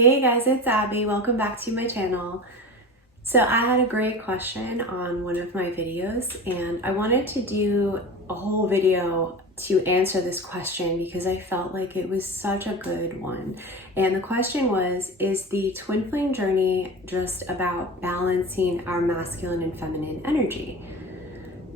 Hey guys, it's Abby. Welcome back to my channel. So I had a great question on one of my videos and I wanted to do a whole video to answer this question because I felt like it was such a good one. And the question was, is the twin flame journey just about balancing our masculine and feminine energy?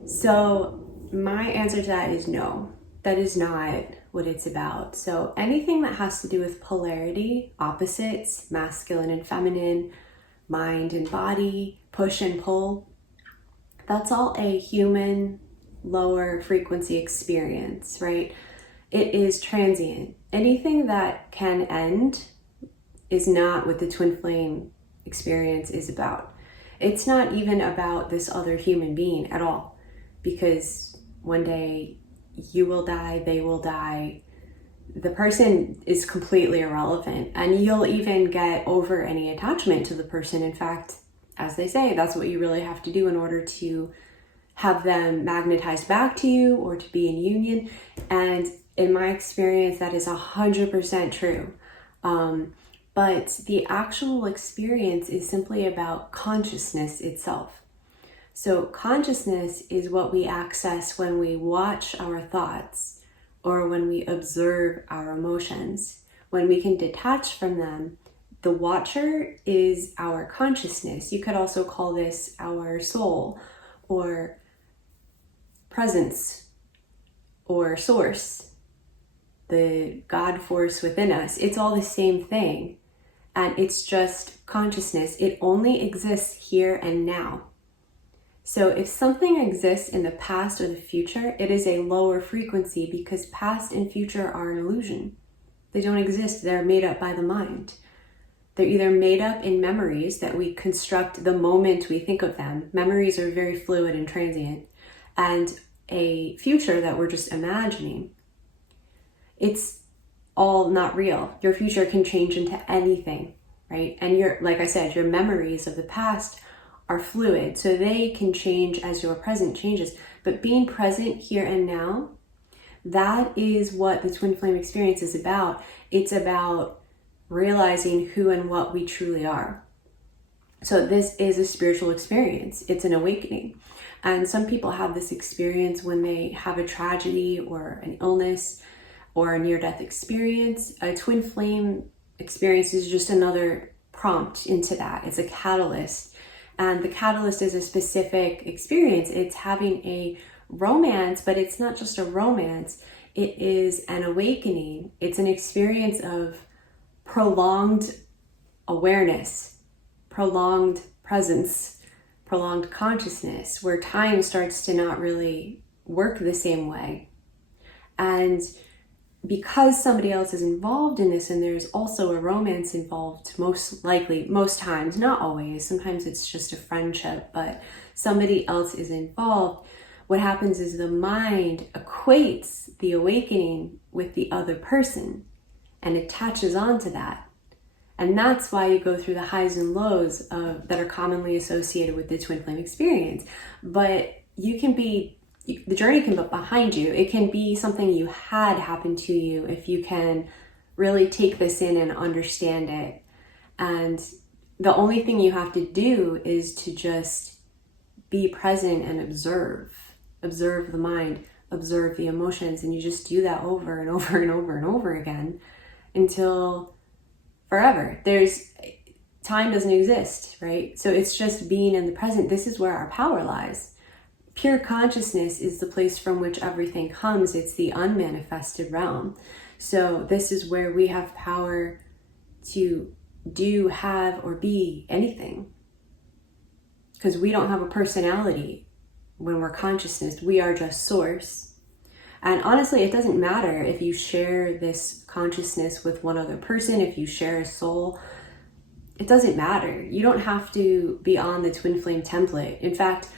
So my answer to that is no. That is not what it's about. So anything that has to do with polarity, opposites, masculine and feminine, mind and body, push and pull, that's all a human lower frequency experience, right? It is transient. Anything that can end is not what the twin flame experience is about. It's not even about this other human being at all, because one day you will die, they will die. The person is completely irrelevant, and you'll even get over any attachment to the person. In fact, as they say, that's what you really have to do in order to have them magnetized back to you or to be in union. And in my experience, that is 100% true. But the actual experience is simply about consciousness itself. So consciousness is what we access when we watch our thoughts or when we observe our emotions. When we can detach from them, the watcher is our consciousness. You could also call this our soul or presence or source, the God force within us. It's all the same thing, and it's just consciousness. It only exists here and now. So if something exists in the past or the future, it is a lower frequency because past and future are an illusion. They don't exist. They're made up by the mind. They're either made up in memories that we construct the moment we think of them. Memories are very fluid and transient. And a future that we're just imagining. It's all not real. Your future can change into anything, right? And like I said, your memories of the past are fluid, so they can change as your present changes. But being present here and now, that is what the twin flame experience is about. It's about realizing who and what we truly are. So this is a spiritual experience. It's an awakening. And some people have this experience when they have a tragedy or an illness or a near-death experience. A twin flame experience is just another prompt into that. It's a catalyst. And the catalyst is a specific experience. It's having a romance, but it's not just a romance. It is an awakening. It's an experience of prolonged awareness, prolonged presence, prolonged consciousness, where time starts to not really work the same way. And because somebody else is involved in this, and there's also a romance involved, most likely, most times, not always, sometimes it's just a friendship, but somebody else is involved, what happens is the mind equates the awakening with the other person and attaches onto that. And that's why you go through the highs and lows that are commonly associated with the twin flame experience. But the journey can be behind you. It can be something you had happen to you if you can really take this in and understand it. And the only thing you have to do is to just be present and observe the mind, observe the emotions. And you just do that over and over and over and over again until forever. Time doesn't exist, right? So it's just being in the present. This is where our power lies. Pure consciousness is the place from which everything comes. It's the unmanifested realm. So this is where we have power to do, have, or be anything. Because we don't have a personality when we're consciousness. We are just source. And honestly, it doesn't matter if you share this consciousness with one other person, if you share a soul. It doesn't matter. You don't have to be on the twin flame template. In fact,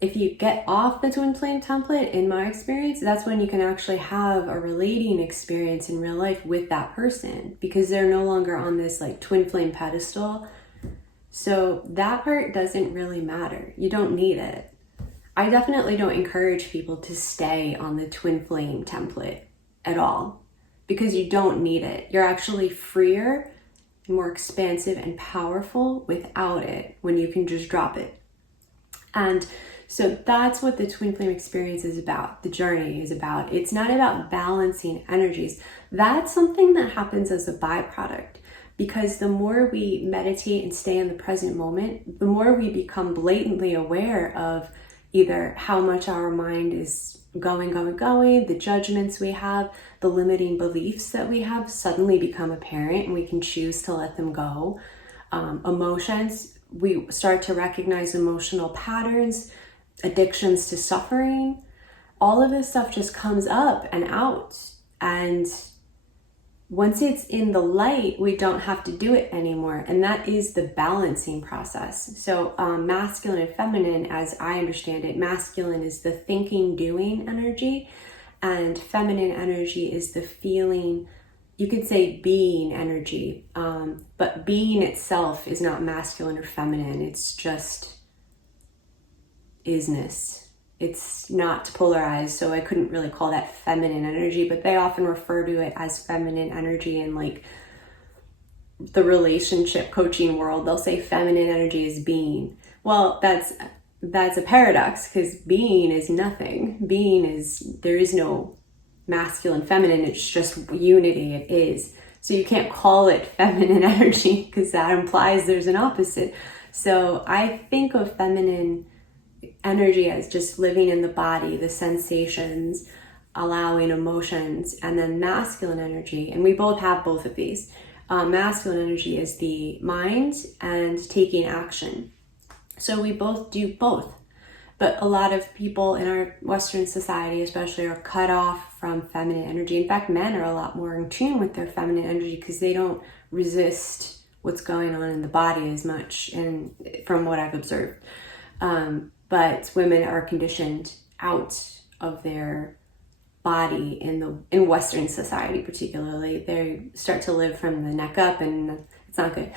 if you get off the twin flame template, in my experience, that's when you can actually have a relating experience in real life with that person, because they're no longer on this like twin flame pedestal. So that part doesn't really matter. You don't need it. I definitely don't encourage people to stay on the twin flame template at all, because you don't need it. You're actually freer more expansive and powerful without it when you can just drop it. And so that's what the twin flame experience is about. The journey is about. It's not about balancing energies. That's something that happens as a byproduct, because the more we meditate and stay in the present moment, the more we become blatantly aware of either how much our mind is going, the judgments we have, the limiting beliefs that we have suddenly become apparent, and we can choose to let them go. Emotions, we start to recognize emotional patterns, addictions to suffering. All of this stuff just comes up and out. And once it's in the light, we don't have to do it anymore. And that is the balancing process. So masculine and feminine, as I understand it, masculine is the thinking, doing energy, and feminine energy is the feeling, you could say being energy. But being itself is not masculine or feminine. It's just isness. It's not polarized, so I couldn't really call that feminine energy, but they often refer to it as feminine energy in like the relationship coaching world. They'll say feminine energy is being. Well, that's a paradox, because being is nothing. Being is, there is no masculine, feminine, it's just unity, it is. So you can't call it feminine energy because that implies there's an opposite. So I think of feminine energy as just living in the body, the sensations, allowing emotions, and then masculine energy, and we both have both of these. Masculine energy is the mind and taking action. So we both do both. But a lot of people in our Western society especially are cut off from feminine energy. In fact, men are a lot more in tune with their feminine energy because they don't resist what's going on in the body as much, and from what I've observed. But women are conditioned out of their body in Western society, particularly. They start to live from the neck up, and it's not good.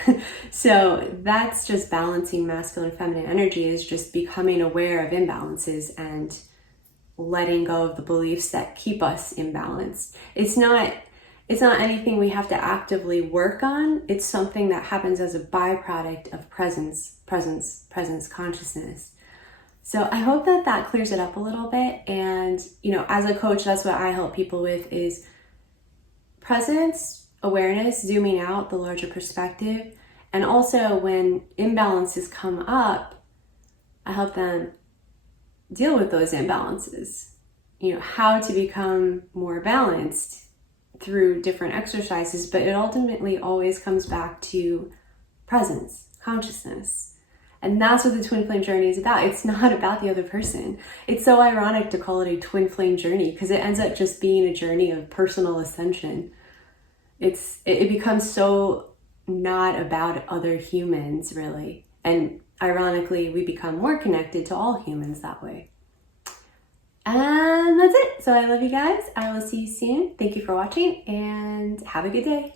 So that's just balancing masculine and feminine energy, is just becoming aware of imbalances and letting go of the beliefs that keep us imbalanced. It's not anything we have to actively work on. It's something that happens as a byproduct of presence, consciousness. So I hope that clears it up a little bit. And, as a coach, that's what I help people with, is presence, awareness, zooming out, the larger perspective. And also when imbalances come up, I help them deal with those imbalances. How to become more balanced through different exercises, but it ultimately always comes back to presence, consciousness. And that's what the twin flame journey is about. It's not about the other person. It's so ironic to call it a twin flame journey, because it ends up just being a journey of personal ascension. It becomes so not about other humans, really. And ironically, we become more connected to all humans that way. And that's it. So I love you guys. I will see you soon. Thank you for watching, and have a good day.